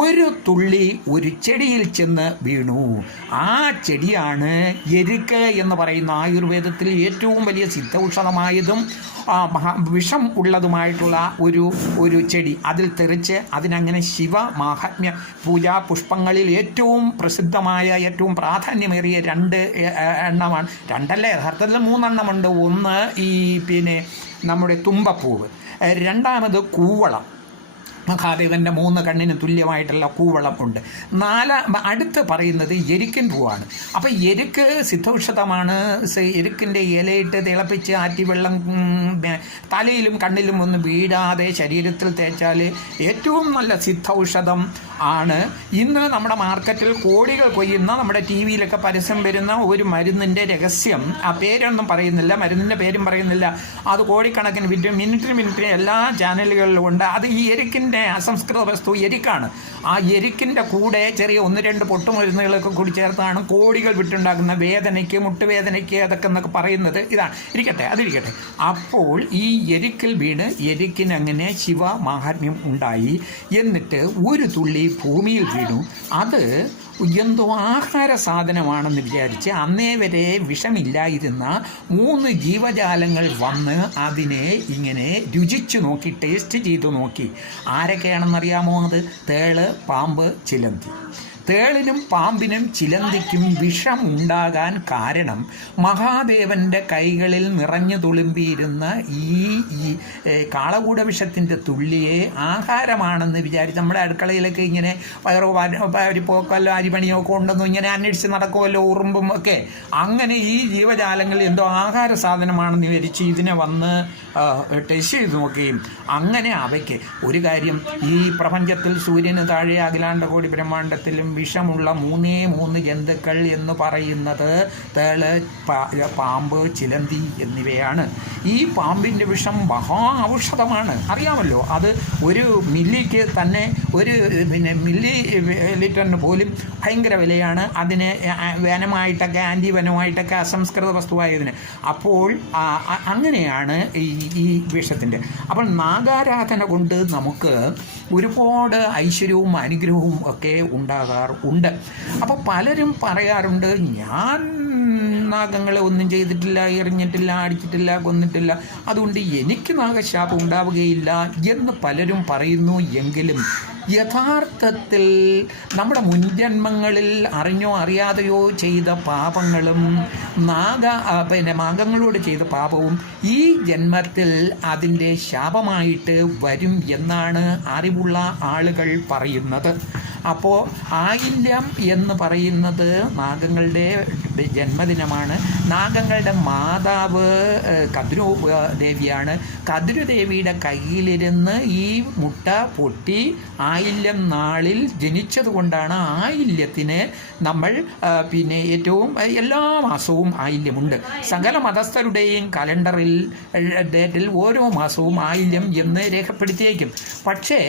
ഒരു തുള്ളി ഒരു ചെടിയിൽ ചെന്ന് വീണു. ആ ചെടിയാണ് എരുക്ക് എന്ന് പറയുന്ന ആയുർവേദത്തിൽ ഏറ്റവും വലിയ സിദ്ധൌഷധമായതും വിഷം ഉള്ളതുമായിട്ടുള്ള ഒരു ചെടി. അതിൽ തെറിച്ച് അതിനങ്ങനെ ശിവ മാഹാത്മ്യ പൂജാ പുഷ്പങ്ങളിൽ ഏറ്റവും പ്രസിദ്ധമായ ഏറ്റവും പ്രാധാന്യമേറിയ 2 എണ്ണമാണ്. 2 അല്ല, യഥാർത്ഥത്തിൽ 3 എണ്ണമുണ്ട്. ഒന്ന് ഈ പിന്നെ നമ്മുടെ തുമ്പപ്പൂവ്, രണ്ടാമത് കൂവളം, മഹാദേവൻ്റെ 3 കണ്ണിന് തുല്യമായിട്ടുള്ള കൂവളം ഉണ്ട്. അടുത്ത് പറയുന്നത് എരുക്കിൻ പൂവാണ്. അപ്പോൾ എരുക്ക് സിദ്ധൌഷധമാണ്. എരുക്കിൻ്റെ ഇലയിട്ട് തിളപ്പിച്ച് ആറ്റി വെള്ളം തലയിലും കണ്ണിലും ഒന്നും വീഴാതെ ശരീരത്തിൽ തേച്ചാൽ ഏറ്റവും നല്ല സിദ്ധൌഷധം ആണ്. ഇന്ന് നമ്മുടെ മാർക്കറ്റിൽ കോടികൾ കൊയ്യുന്ന, നമ്മുടെ ടി വിയിലൊക്കെ പരസ്യം വരുന്ന ഒരു മരുന്നിൻ്റെ രഹസ്യം, ആ പേരൊന്നും പറയുന്നില്ല, മരുന്നിൻ്റെ പേരും പറയുന്നില്ല, അത് കോടിക്കണക്കിന് മിനിറ്റിന് എല്ലാ ചാനലുകളിലും ഉണ്ട്. അത് ഈ എരുക്കിൻ്റെ പിന്നെ അസംസ്കൃത വസ്തു എരിക്കാണ്. ആ എരിക്കിൻ്റെ കൂടെ ചെറിയ 1-2 പൊട്ടുമരുന്നുകളൊക്കെ കൂടി ചേർത്താണ് കോടികൾ വിട്ടുണ്ടാക്കുന്ന വേദനയ്ക്ക്, മുട്ടുവേദനയ്ക്ക് അതൊക്കെ എന്നൊക്കെ പറയുന്നത് ഇതാണ്. അതിരിക്കട്ടെ. അപ്പോൾ ഈ എരിക്കിൽ വീണ് എരിക്കിനങ്ങനെ ശിവ മാഹാത്മ്യം ഉണ്ടായി. എന്നിട്ട് ഒരു തുള്ളി ഭൂമിയിൽ വീണു. അത് എന്തോ ആഹാര സാധനമാണെന്ന് വിചാരിച്ച് അന്നേ വരെ വിഷമില്ലായിരുന്ന 3 ജീവജാലങ്ങൾ വന്ന് അതിനെ ഇങ്ങനെ രുചിച്ചു നോക്കി, ടേസ്റ്റ് ചെയ്തു നോക്കി. ആരൊക്കെയാണെന്നറിയാമോ അത്? തേള്, പാമ്പ്, ചിലന്തി. തേളിനും പാമ്പിനും ചിലന്തിക്കും വിഷം ഉണ്ടാകാൻ കാരണം മഹാദേവൻ്റെ കൈകളിൽ നിറഞ്ഞു തുളുമ്പിയിരുന്ന ഈ കാളകൂട വിഷത്തിൻ്റെ തുള്ളിയെ ആഹാരമാണെന്ന് വിചാരിച്ച് നമ്മുടെ അടുക്കളയിലൊക്കെ ഇങ്ങനെ പരിപ്പോക്കല്ലോ അരിമണിയോ ഒക്കെ ഉണ്ടെന്നോ ഇങ്ങനെ അന്വേഷിച്ച് നടക്കുമല്ലോ, ഉറുമ്പും ഒക്കെ. അങ്ങനെ ഈ ജീവജാലങ്ങൾ എന്തോ ആഹാര സാധനമാണെന്ന് വിചാരിച്ച് ഇതിനെ വന്ന് ടെസ്റ്റ് ചെയ്ത് നോക്കുകയും അങ്ങനെ അവയ്ക്ക് ഒരു കാര്യം, ഈ പ്രപഞ്ചത്തിൽ സൂര്യന് താഴെ അഖിലാണ്ട കോടി ബ്രഹ്മാണ്ടത്തിലും വിഷമുള്ള 3 ജന്തുക്കൾ എന്ന് പറയുന്നത് തേള്, പാമ്പ്, ചിലന്തി എന്നിവയാണ്. ഈ പാമ്പിൻ്റെ വിഷം മഹാ ഔഷധമാണ്, അറിയാമല്ലോ. അത് ഒരു മില്ലിക്ക് തന്നെ മില്ലി ലിറ്ററിന് പോലും ഭയങ്കര വിലയാണ്. അതിന് വനമായിട്ടൊക്കെ ആൻറ്റിവനമായിട്ടൊക്കെ അസംസ്കൃത വസ്തുവായതിന്. അപ്പോൾ അങ്ങനെയാണ് ഈ വിഷത്തിൻ്റെ. അപ്പോൾ നാഗാരാധന കൊണ്ട് നമുക്ക് ഒരുപാട് ഐശ്വര്യവും അനുഗ്രഹവും ഒക്കെ ഉണ്ടാകാറുണ്ട്. അപ്പോൾ പലരും പറയാറുണ്ട്, ഞാൻ നാഗങ്ങളെ ഒന്നും ചെയ്തിട്ടില്ല, എറിഞ്ഞിട്ടില്ല, അടിച്ചിട്ടില്ല, കൊന്നിട്ടില്ല, അതുകൊണ്ട് എനിക്ക് നാഗശാപം ഉണ്ടാവുകയില്ല എന്ന് പലരും പറയുന്നു. എങ്കിലും യഥാർത്ഥത്തിൽ നമ്മുടെ മുൻജന്മങ്ങളിൽ അറിഞ്ഞോ അറിയാതെയോ ചെയ്ത പാപങ്ങളും നാഗങ്ങളോട് ചെയ്ത പാപവും ഈ ജന്മത്തിൽ അതിൻ്റെ ശാപമായിട്ട് വരും എന്നാണ് അറിവുള്ള ആളുകൾ പറയുന്നത്. അപ്പോൾ ആയില്യം എന്ന് പറയുന്നത് നാഗങ്ങളുടെ ജന്മദിനമാണ്. നാഗങ്ങളുടെ മാതാവ് കദ്രു ദേവിയാണ്. കദ്രു ദേവിയുടെ കയ്യിലിരുന്ന് ഈ മുട്ട പൊട്ടി ആയില്യം നാളിൽ ജനിച്ചതുകൊണ്ടാണ് ആയില്യത്തിന് നമ്മൾ ഏറ്റവും എല്ലാ മാസവും ആയില്യമുണ്ട്. സകല മതസ്ഥരുടെയും കലണ്ടറിൽ ഡേറ്റിൽ ഓരോ മാസവും ആയില്യം എന്ന് രേഖപ്പെടുത്തിയേക്കും. പക്ഷേ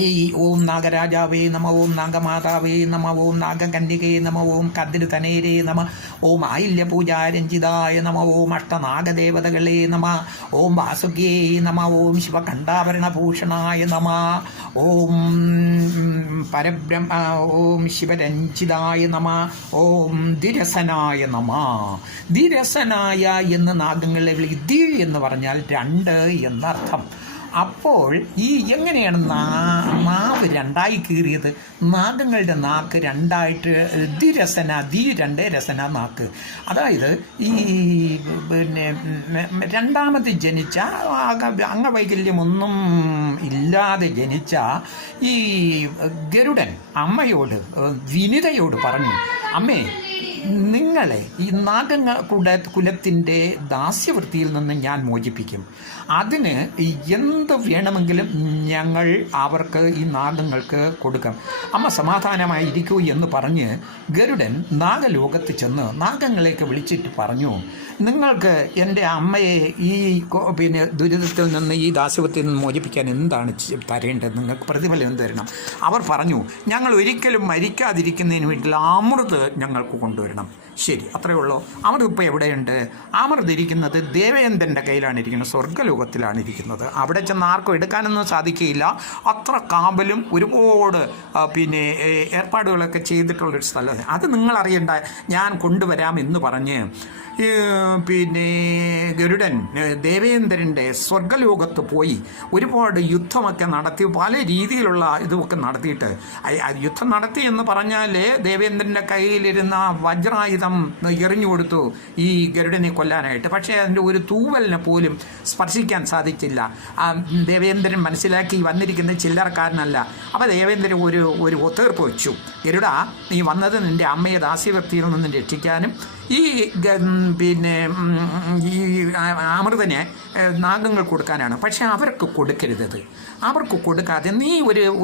ഈ ഓം നാഗരാജാവേ നമ, ഓം നാഗമാതാവേ നമ, ഓം നാഗകന്യകേ നമ, ഓം കദ്രുതനേരേ നമ, ഓം ആയില്യപൂജാരഞ്ജിതായ നമ, ഓം അഷ്ടനാഗദേവതകളേ നമ, ഓം വാസുകേ നമ, ഓം ശിവകണ്ഠാഭരണഭൂഷണായ നമ, ഓം ഓം ശിവരഞ്ജിതായ നമ, ഓം ധിരസനായ നമ. ധിരസനായ എന്ന് നാഗങ്ങളെ വിളിക്കും. ദി എന്ന് പറഞ്ഞാൽ 2 എന്നർത്ഥം. അപ്പോൾ ഈ എങ്ങനെയാണ് നാവ് 2ആയി കീറിയത്? നാഗങ്ങളുടെ നാക്ക് 2ആയിട്ട് ദിരസന, 2 രസന നാക്ക്. അതായത് ഈ രണ്ടാമത് ജനിച്ച അംഗവൈകല്യമൊന്നും ഇല്ലാതെ ജനിച്ച ഈ ഗരുഡൻ അമ്മയോട്, വിനിതയോട് പറഞ്ഞു, അമ്മേ, നിങ്ങളെ ഈ കുലത്തിൻ്റെ ദാസ്യവൃത്തിയിൽ നിന്ന് ഞാൻ മോചിപ്പിക്കും. അതിന് എന്ത് വേണമെങ്കിലും ഞങ്ങൾ അവർക്ക്, ഈ നാഗങ്ങൾക്ക് കൊടുക്കാം. അമ്മ സമാധാനമായിരിക്കൂ എന്ന് പറഞ്ഞ് ഗരുഡൻ നാഗലോകത്ത് ചെന്ന് നാഗങ്ങളെയൊക്കെ വിളിച്ചിട്ട് പറഞ്ഞു, നിങ്ങൾക്ക് എൻ്റെ അമ്മയെ ഈ ദുരിതത്തിൽ നിന്ന്, ഈ ദാസ്യവൃത്തിയിൽ നിന്ന് മോചിപ്പിക്കാൻ എന്താണ് തരേണ്ടത്? നിങ്ങൾക്ക് പ്രതിഫലം എന്ത് തരണം? അവർ പറഞ്ഞു, ഞങ്ങൾ ഒരിക്കലും മരിക്കാതിരിക്കുന്നതിന് വേണ്ടിയുള്ള അമൃത് ഞങ്ങൾക്ക് കൊണ്ടുവരണം. ശരി, അത്രയേ ഉള്ളൂ. അമൃത് ഇപ്പോൾ എവിടെയുണ്ട്? അമൃത് ഇരിക്കുന്നത് ദേവേന്ദ്രൻ്റെ കയ്യിലാണ് ഇരിക്കുന്നത്, സ്വർഗ്ഗലോകത്തിലാണ് ഇരിക്കുന്നത്. അവിടെ ചെന്ന് ആർക്കും എടുക്കാനൊന്നും സാധിക്കുകയില്ല. അത്ര കാവലും ഒരുപാട് ഏർപ്പാടുകളൊക്കെ ചെയ്തിട്ടുള്ളൊരു സ്ഥലം. അത് നിങ്ങൾ അറിയണ്ട, ഞാൻ കൊണ്ടുവരാം എന്ന് പറഞ്ഞ് ഗരുഡൻ ദേവേന്ദ്രൻ്റെ സ്വർഗ്ഗലോകത്ത് പോയി ഒരുപാട് യുദ്ധമൊക്കെ നടത്തി, പല രീതിയിലുള്ള ഇതുമൊക്കെ നടത്തിയിട്ട്, യുദ്ധം നടത്തി എന്ന് പറഞ്ഞാൽ ദേവേന്ദ്രൻ്റെ കയ്യിലിരുന്ന വജ്രായുധം എറിഞ്ഞു കൊടുത്തു ഈ ഗരുഡനെ കൊല്ലാനായിട്ട്. പക്ഷേ അതിൻ്റെ ഒരു തൂവലിനെ പോലും സ്പർശിക്കാൻ സാധിച്ചില്ല. ദേവേന്ദ്രൻ മനസ്സിലാക്കി വന്നിരിക്കുന്ന ചില്ലറക്കാരനല്ല. അപ്പോൾ ദേവേന്ദ്രൻ ഒരു ഒത്തീർപ്പ് വെച്ചു, ഗരുഡ, നീ വന്നത് നിൻ്റെ അമ്മയെ ദാസ്യവൃത്തിയിൽ നിന്ന് രക്ഷിക്കാനും ഈ അമൃതനെ നാഗങ്ങൾ കൊടുക്കാനാണ്. പക്ഷെ അവർക്ക് കൊടുക്കരുതത്. അവർക്ക് കൊടുക്കാതെ നീ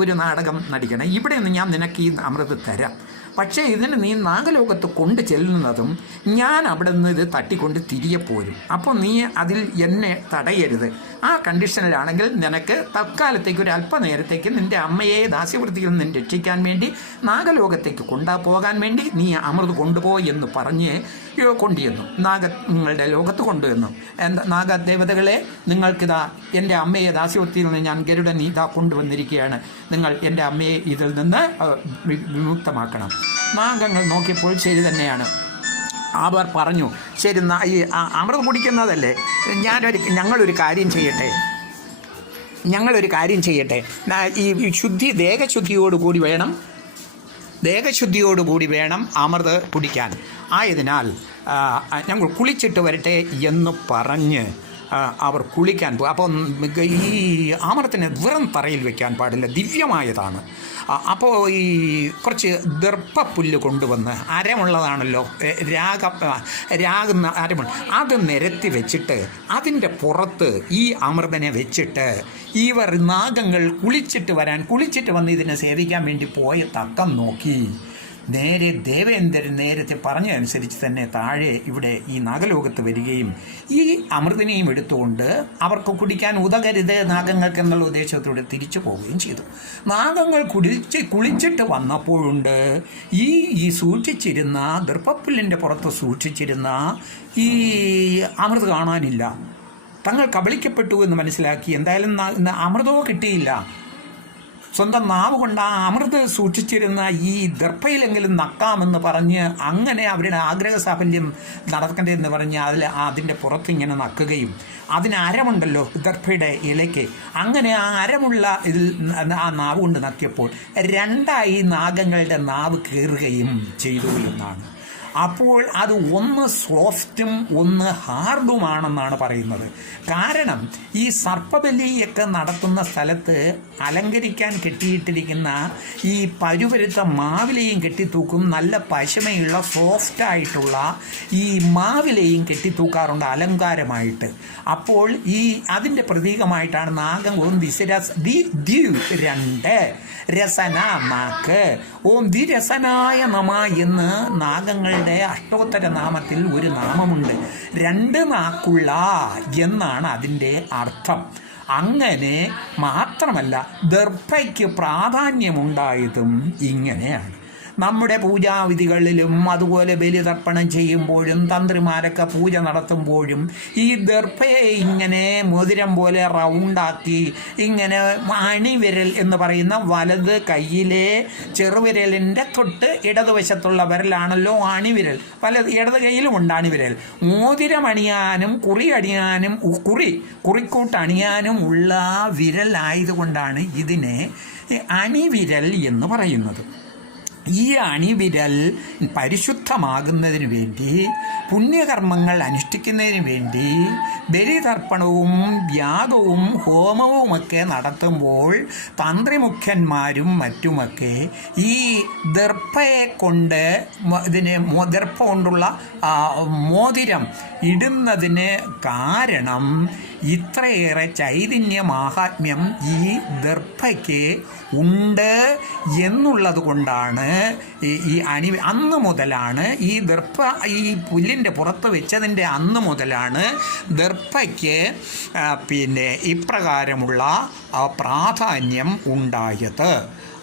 ഒരു നാടകം നടിക്കണം. ഇവിടെ നിന്ന് ഞാൻ നിനക്ക് ഈ അമൃത് തരാം, പക്ഷേ ഇതിന് നീ നാഗലോകത്ത് കൊണ്ട് ചെല്ലുന്നതും ഞാൻ അവിടെ നിന്ന് ഇത് തട്ടിക്കൊണ്ട് തിരികെ പോരും. അപ്പോൾ നീ അതിൽ എന്നെ തടയരുത്. ആ കണ്ടീഷനിലാണെങ്കിൽ നിനക്ക് തൽക്കാലത്തേക്ക് ഒരു അല്പനേരത്തേക്ക് നിൻ്റെ അമ്മയെ ദാസ്യവൃത്തിയിൽ നിന്ന് രക്ഷിക്കാൻ വേണ്ടി നാഗലോകത്തേക്ക് പോകാൻ വേണ്ടി നീ അമൃത് കൊണ്ടുപോയി എന്ന് പറഞ്ഞ് കൊണ്ടുവന്നു. നാഗങ്ങളുടെ ലോകത്ത് കൊണ്ടുവന്നു. നാഗദേവതകളെ, നിങ്ങൾക്കിതാ എൻ്റെ അമ്മയെ ദാസ്യവൃത്തിയിൽ നിന്ന് ഞാൻ ഗരുഡൻ ഇതാ കൊണ്ടുവന്നിരിക്കുകയാണ്. നിങ്ങൾ എൻ്റെ അമ്മയെ ഇതിൽ നിന്ന് വിമുക്തമാക്കണം. നാഗങ്ങൾ നോക്കിയപ്പോൾ ശരി തന്നെയാണ്. അവർ പറഞ്ഞു, ശരി, ഈ അമൃത് കുടിക്കുന്നതല്ലേ, ഞങ്ങളൊരു കാര്യം ചെയ്യട്ടെ. ഈ ദേഹശുദ്ധിയോടുകൂടി വേണം അമൃത് കുടിക്കാൻ. ആയതിനാൽ ഞങ്ങൾ കുളിച്ചിട്ട് വരട്ടെ എന്ന് പറഞ്ഞ് അവർ കുളിക്കാൻ പോകും. അപ്പം ഈ അമൃതത്തിനെ വെറും തറയിൽ വെക്കാൻ പാടില്ല, ദിവ്യമായതാണ്. അപ്പോൾ ഈ കുറച്ച് ദർപ്പപ്പുല്ല് കൊണ്ടുവന്ന് അരമുള്ളതാണല്ലോ, രാകുന്ന അരമുള്ള, അത് നിരത്തി വെച്ചിട്ട് അതിൻ്റെ പുറത്ത് ഈ അമൃതനെ വെച്ചിട്ട് ഇവർ നാഗങ്ങൾ കുളിച്ചിട്ട് വന്ന് ഇതിനെ സേവിക്കാൻ വേണ്ടി പോയ തക്കം നോക്കി നേരെ ദേവേന്ദ്രൻ നേരത്തെ പറഞ്ഞതനുസരിച്ച് തന്നെ താഴെ ഇവിടെ ഈ നാഗലോകത്ത് വരികയും ഈ അമൃതിനെയും എടുത്തുകൊണ്ട് അവർക്ക് കുടിക്കാൻ ഉതകരുത് നാഗങ്ങൾക്ക് എന്നുള്ള ഉദ്ദേശത്തോടെ തിരിച്ചു പോവുകയും ചെയ്തു. നാഗങ്ങൾ കുളിച്ചിട്ട് വന്നപ്പോഴുണ്ട് ഈ സൂക്ഷിച്ചിരുന്ന ദർപ്പപ്പുല്ലിൻ്റെ പുറത്ത് സൂക്ഷിച്ചിരുന്ന ഈ അമൃത് കാണാനില്ല. തങ്ങൾ കബളിക്കപ്പെട്ടു എന്ന് മനസ്സിലാക്കി. എന്തായാലും അമൃതമോ കിട്ടിയില്ല. സ്വന്തം നാവ് കൊണ്ട് ആ അമൃത് സൂക്ഷിച്ചിരുന്ന ഈ ദർഭയിലെങ്കിലും നക്കാമെന്ന് പറഞ്ഞ് അങ്ങനെ അവരുടെ ആഗ്രഹ സാഫല്യം നടക്കേണ്ടതെന്ന് പറഞ്ഞ് അതിൻ്റെ പുറത്ത് ഇങ്ങനെ നക്കുകയും അതിന് അരമുണ്ടല്ലോ ദർഭയുടെ ഇലയ്ക്ക്, അങ്ങനെ ആ അരമുള്ള ഇതിൽ ആ നാവ് കൊണ്ട് നക്കിയപ്പോൾ രണ്ടായി നാഗങ്ങളുടെ നാവ് കീറുകയും ചെയ്തു എന്നാണ്. അപ്പോൾ അത് ഒന്ന് സോഫ്റ്റും ഒന്ന് ഹാർഡുമാണെന്നാണ് പറയുന്നത്. കാരണം ഈ സർപ്പബലിയൊക്കെ നടത്തുന്ന സ്ഥലത്ത് അലങ്കരിക്കാൻ കെട്ടിയിട്ടിരിക്കുന്ന ഈ പരുപരുത്ത മാവിലയും കെട്ടിത്തൂക്കും. നല്ല പശമയുള്ള സോഫ്റ്റായിട്ടുള്ള ഈ മാവിലയും കെട്ടിത്തൂക്കാറുണ്ട് അലങ്കാരമായിട്ട്. അപ്പോൾ ഈ അതിൻ്റെ പ്രതീകമായിട്ടാണ് നാഗം ഓം രണ്ട് രസന നാക്ക്, ഓം ദിരസനായ നമ എന്ന് നാഗങ്ങളുടെ അഷ്ടോത്തര നാമത്തിൽ ഒരു നാമമുണ്ട്. രണ്ട് നാക്കുള്ള എന്നാണ് അതിൻ്റെ അർത്ഥം. അങ്ങനെ മാത്രമല്ല ദർഭയ്ക്ക് പ്രാധാന്യമുണ്ടായതും ഇങ്ങനെയാണ്. നമ്മുടെ പൂജാവിധികളിലും അതുപോലെ ബലിതർപ്പണം ചെയ്യുമ്പോഴും തന്ത്രിമാരൊക്കെ പൂജ നടത്തുമ്പോഴും ഈ ദർഭയെ ഇങ്ങനെ മോതിരം പോലെ റൗണ്ടാക്കി ഇങ്ങനെ അണിവിരൽ എന്ന് പറയുന്ന വലത് കയ്യിലെ ചെറുവിരലിൻ്റെ തൊട്ട് ഇടതുവശത്തുള്ള വിരലാണല്ലോ അണിവിരൽ. ഇടത് കയ്യിലുമുണ്ട് അണിവിരൽ. മോതിരം അണിയാനും കുറിക്കൂട്ട് അണിയാനും ഉള്ള വിരലായതുകൊണ്ടാണ് ഇതിനെ അണിവിരൽ എന്ന് പറയുന്നത്. ഈ അണിവിരൽ പരിശുദ്ധമാകുന്നതിന് വേണ്ടി, പുണ്യകർമ്മങ്ങൾ അനുഷ്ഠിക്കുന്നതിന് വേണ്ടി ബലിതർപ്പണവും യാഗവും ഹോമവുമൊക്കെ നടത്തുമ്പോൾ തന്ത്രിമുഖ്യന്മാരും മറ്റുമൊക്കെ ഈ ദർഭയെ കൊണ്ട് ദർഭ കൊണ്ടുള്ള മോതിരം ഇടുന്നതിന് കാരണം ഇത്രയേറെ ചൈതന്യ മാഹാത്മ്യം ഈ ദർഭയ്ക്ക് ഉണ്ട് എന്നുള്ളത് കൊണ്ടാണ് ഈ അന്ന് മുതലാണ് ഈ ദർഭ ഈ പുല്ലിൻ്റെ പുറത്ത് വെച്ചതിൻ്റെ അന്ന് മുതലാണ് ദർഭയ്ക്ക് ഇപ്രകാരമുള്ള പ്രാധാന്യം ഉണ്ടായത്.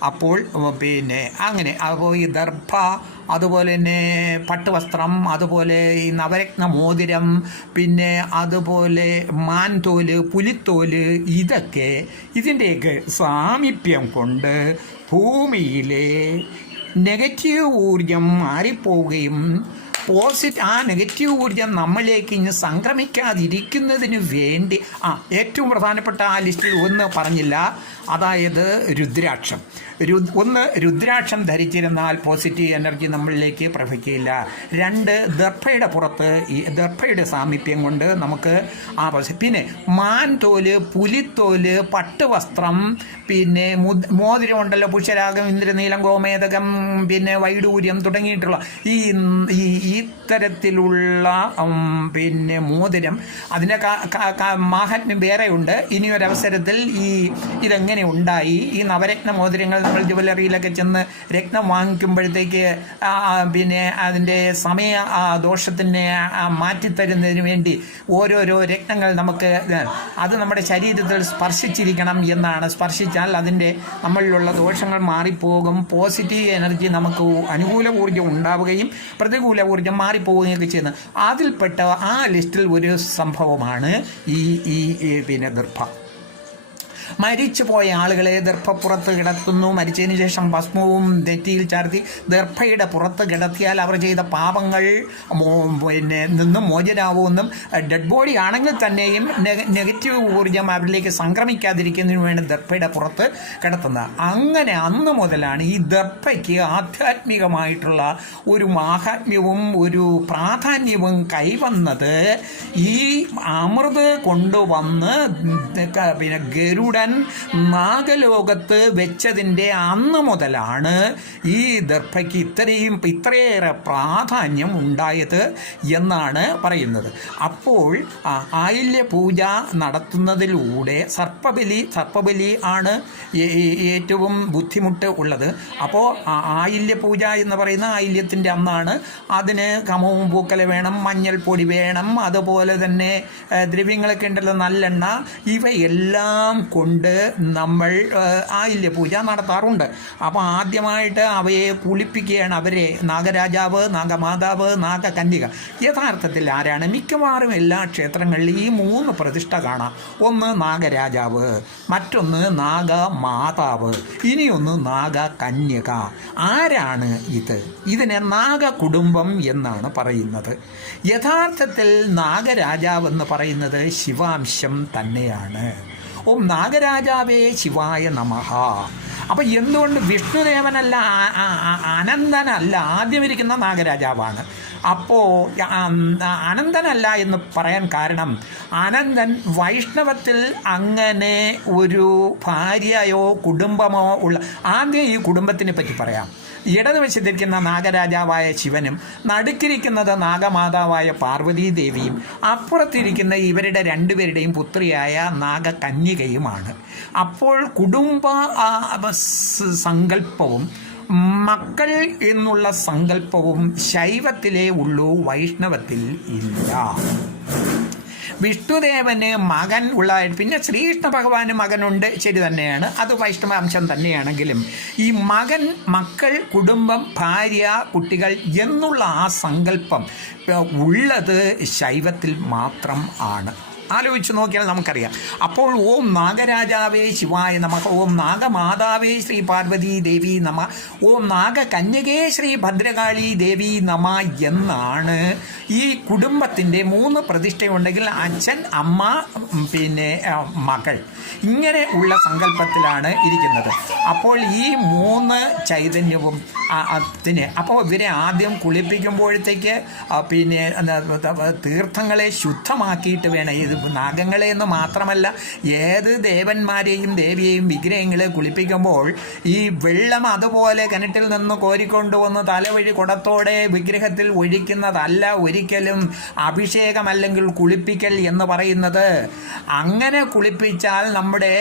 അപ്പോൾ അങ്ങനെ ഈ ദർഭ, അതുപോലെ തന്നെ പട്ടുവസ്ത്രം, അതുപോലെ ഈ നവരത്ന മോതിരം, അതുപോലെ മാൻതോല്, പുലിത്തോല്, ഇതൊക്കെ ഇതിൻ്റെയൊക്കെ സാമീപ്യം കൊണ്ട് ഭൂമിയിലെ നെഗറ്റീവ് ഊർജം മാറിപ്പോവുകയും ആ നെഗറ്റീവ് ഊർജം നമ്മളിലേക്ക് ഇനി സംക്രമിക്കാതിരിക്കുന്നതിന് വേണ്ടി ഏറ്റവും പ്രധാനപ്പെട്ട ആ ലിസ്റ്റിൽ ഒന്ന് പറഞ്ഞില്ല, അതായത് രുദ്രാക്ഷം. രുദ്രാക്ഷം ധരിച്ചിരുന്നാൽ പോസിറ്റീവ് എനർജി നമ്മളിലേക്ക് പ്രവഹിക്കില്ല. 2, ദർഭയുടെ പുറത്ത് ഈ ദർഭയുടെ സാമീപ്യം കൊണ്ട് നമുക്ക് പിന്നെ മാൻതോല്, പുലിത്തോല്, പട്ടുവസ്ത്രം, മോതിരമുണ്ടല്ലോ, പുഷ്യരാഗം, ഇന്ദ്രനീലം, ഗോമേതകം, വൈഡൂര്യം തുടങ്ങിയിട്ടുള്ള ഈ ഇത്തരത്തിലുള്ള മോതിരം, അതിൻ്റെ മാഹാത്മ്യം വേറെയുണ്ട്. ഇനിയൊരവസരത്തിൽ ഇതെങ്ങനെ ഉണ്ടായി, ഈ നവരത്ന മോതിരങ്ങൾ നമ്മൾ ജുവലറിയിലൊക്കെ ചെന്ന് രത്നം വാങ്ങിക്കുമ്പോഴത്തേക്ക് പിന്നെ അതിൻ്റെ സമയ ദോഷത്തിനെ മാറ്റിത്തരുന്നതിന് വേണ്ടി ഓരോരോ രത്നങ്ങൾ നമുക്ക് അത് നമ്മുടെ ശരീരത്തിൽ സ്പർശിച്ചിരിക്കണം എന്നാണ്. സ്പർശിച്ചാൽ അതിൻ്റെ നമ്മളിലുള്ള ദോഷങ്ങൾ മാറിപ്പോകും. പോസിറ്റീവ് എനർജി നമുക്ക് അനുകൂല ഊർജ്ജം ഉണ്ടാവുകയും പ്രതികൂല ഊർജ്ജം മാറിപ്പോവുകയൊക്കെ ചെയ്യുന്നത്. അതിൽപ്പെട്ട ആ ലിസ്റ്റിൽ ഒരു സംഭവമാണ് ഈ പിന്നെ ദർഭ. മരിച്ചു പോയ ആളുകളെ ദർഭപ്പുറത്ത് കിടത്തുന്നു. മരിച്ചതിന് ശേഷം ഭസ്മവും നെറ്റിയിൽ ചാർത്തി ദർഭയുടെ പുറത്ത് കിടത്തിയാൽ അവർ ചെയ്ത പാപങ്ങൾ പിന്നെ നിന്നും മോചനാവുമെന്നും ഡെഡ് ബോഡി ആണെങ്കിൽ തന്നെയും നെഗറ്റീവ് ഊർജ്ജം അവരിലേക്ക് സംക്രമിക്കാതിരിക്കുന്നതിന് വേണ്ടി ദർഭയുടെ പുറത്ത് കിടത്തുന്നത്. അങ്ങനെ അന്ന് മുതലാണ് ഈ ദർഭയ്ക്ക് ആധ്യാത്മികമായിട്ടുള്ള ഒരു മാഹാത്മ്യവും ഒരു പ്രാധാന്യവും കൈവന്നത്. ഈ അമൃത് കൊണ്ടുവന്ന് പിന്നെ ഗരുഡൻ നാഗലോകത്ത് വെച്ചതിൻ്റെ അന്ന് മുതലാണ് ഈ ദർഭയ്ക്ക് ഇത്രയേറെ പ്രാധാന്യം ഉണ്ടായത് എന്നാണ് പറയുന്നത്. അപ്പോൾ ആയില്യ പൂജ നടത്തുന്നതിലൂടെ സർപ്പബലി ആണ് ഏറ്റവും ബുദ്ധിമുട്ട് ഉള്ളത്. അപ്പോൾ ആയില്യ പൂജ എന്ന് പറയുന്ന ആയില്യത്തിൻ്റെ അന്നാണ്. അതിന് കമവും പൂക്കല വേണം, മഞ്ഞൾപ്പൊടി വേണം, അതുപോലെ തന്നെ ദ്രവ്യങ്ങളൊക്കെ ഉണ്ടല്ലോ, നല്ലെണ്ണ, ഇവയെല്ലാം കൊണ്ട് നമ്മൾ ആയില്യ പൂജ നടത്താറുണ്ട്. അപ്പോൾ ആദ്യമായിട്ട് അവയെ കുളിപ്പിക്കുകയാണ് അവരെ. നാഗരാജാവ്, നാഗമാതാവ്, നാഗകന്യക. യഥാർത്ഥത്തിൽ ആരാണ്? മിക്കവാറും എല്ലാ ക്ഷേത്രങ്ങളിലും ഈ 3 പ്രതിഷ്ഠ കാണാം. ഒന്ന് നാഗരാജാവ്, മറ്റൊന്ന് നാഗമാതാവ്, ഇനിയൊന്ന് നാഗകന്യക. ആരാണ് ഇത്? ഇതിനെ നാഗകുടുംബം എന്നാണ് പറയുന്നത്. യഥാർത്ഥത്തിൽ നാഗരാജാവ് എന്ന് പറയുന്നത് ശിവാംശം തന്നെയാണ്. ഓം നാഗരാജാവേ ശിവായ നമഃ. അപ്പം എന്തുകൊണ്ട് വിഷ്ണുദേവനല്ല, അനന്തനല്ല, ആദ്യം ഇരിക്കുന്ന നാഗരാജാവാണ്. അപ്പോൾ അനന്തനല്ല എന്ന് പറയാൻ കാരണം, അനന്തൻ വൈഷ്ണവത്തിൽ അങ്ങനെ ഒരു ഭാര്യയോ കുടുംബമോ ഉള്ള. ആദ്യം ഈ കുടുംബത്തിനെ പറ്റി പറയാം. ഇടതുവശത്തിരിക്കുന്ന നാഗരാജാവായ ശിവനും നടുക്കിരിക്കുന്നത് നാഗമാതാവായ പാർവതീദേവിയും അപ്പുറത്തിരിക്കുന്ന ഇവരുടെ രണ്ടുപേരുടെയും പുത്രിയായ നാഗകന്യകയുമാണ്. അപ്പോൾ കുടുംബ സങ്കല്പവും മക്കൾ എന്നുള്ള സങ്കല്പവും ശൈവത്തിലേ ഉള്ളൂ, വൈഷ്ണവത്തിൽ ഇല്ല. വിഷ്ണുദേവന് മകൻ ഉള്ള, പിന്നെ ശ്രീകൃഷ്ണ ഭഗവാന് മകനുണ്ട്, ശരി തന്നെയാണ്, അത് വൈഷ്ണവ അംശം തന്നെയാണെങ്കിലും ഈ മക്കൾ, കുടുംബം, ഭാര്യ, കുട്ടികൾ എന്നുള്ള ആ സങ്കല്പം ഉള്ളത് ശൈവത്തിൽ മാത്രം ആണ്. ആലോചിച്ച് നോക്കിയാൽ നമുക്കറിയാം. അപ്പോൾ ഓം നാഗരാജാവേ ശിവായ നമഃ, ഓം നാഗമാതാവേ ശ്രീ പാർവതി ദേവി നമ, ഓം നാഗകന്യകേ ശ്രീ ഭദ്രകാളി ദേവി നമ എന്നാണ് ഈ കുടുംബത്തിൻ്റെ 3 പ്രതിഷ്ഠയുണ്ടെങ്കിൽ അച്ഛൻ, അമ്മ, പിന്നെ മകൾ, ഇങ്ങനെ ഉള്ള സങ്കല്പത്തിലാണ് ഇരിക്കുന്നത്. അപ്പോൾ ഈ 3 ചൈതന്യവും അപ്പോൾ ഇവരെ ആദ്യം കുളിപ്പിക്കുമ്പോഴത്തേക്ക് പിന്നെ തീർത്ഥങ്ങളെ ശുദ്ധമാക്കിയിട്ട് വേണം. ഇത് നാഗങ്ങളെ എന്ന് മാത്രമല്ല, ഏത് ദേവന്മാരെയും ദേവിയെയും വിഗ്രഹങ്ങളെ കുളിപ്പിക്കുമ്പോൾ ഈ വെള്ളം അതുപോലെ കിണറ്റിൽ നിന്ന് കോരിക്കൊണ്ടുവന്ന് തലവഴി കുടത്തോടെ വിഗ്രഹത്തിൽ ഒഴിക്കുന്നതല്ല ഒരിക്കലും അഭിഷേകം അല്ലെങ്കിൽ കുളിപ്പിക്കൽ എന്ന് പറയുന്നത്. അങ്ങനെ കുളിപ്പിച്ചാൽ നമ്മുടെ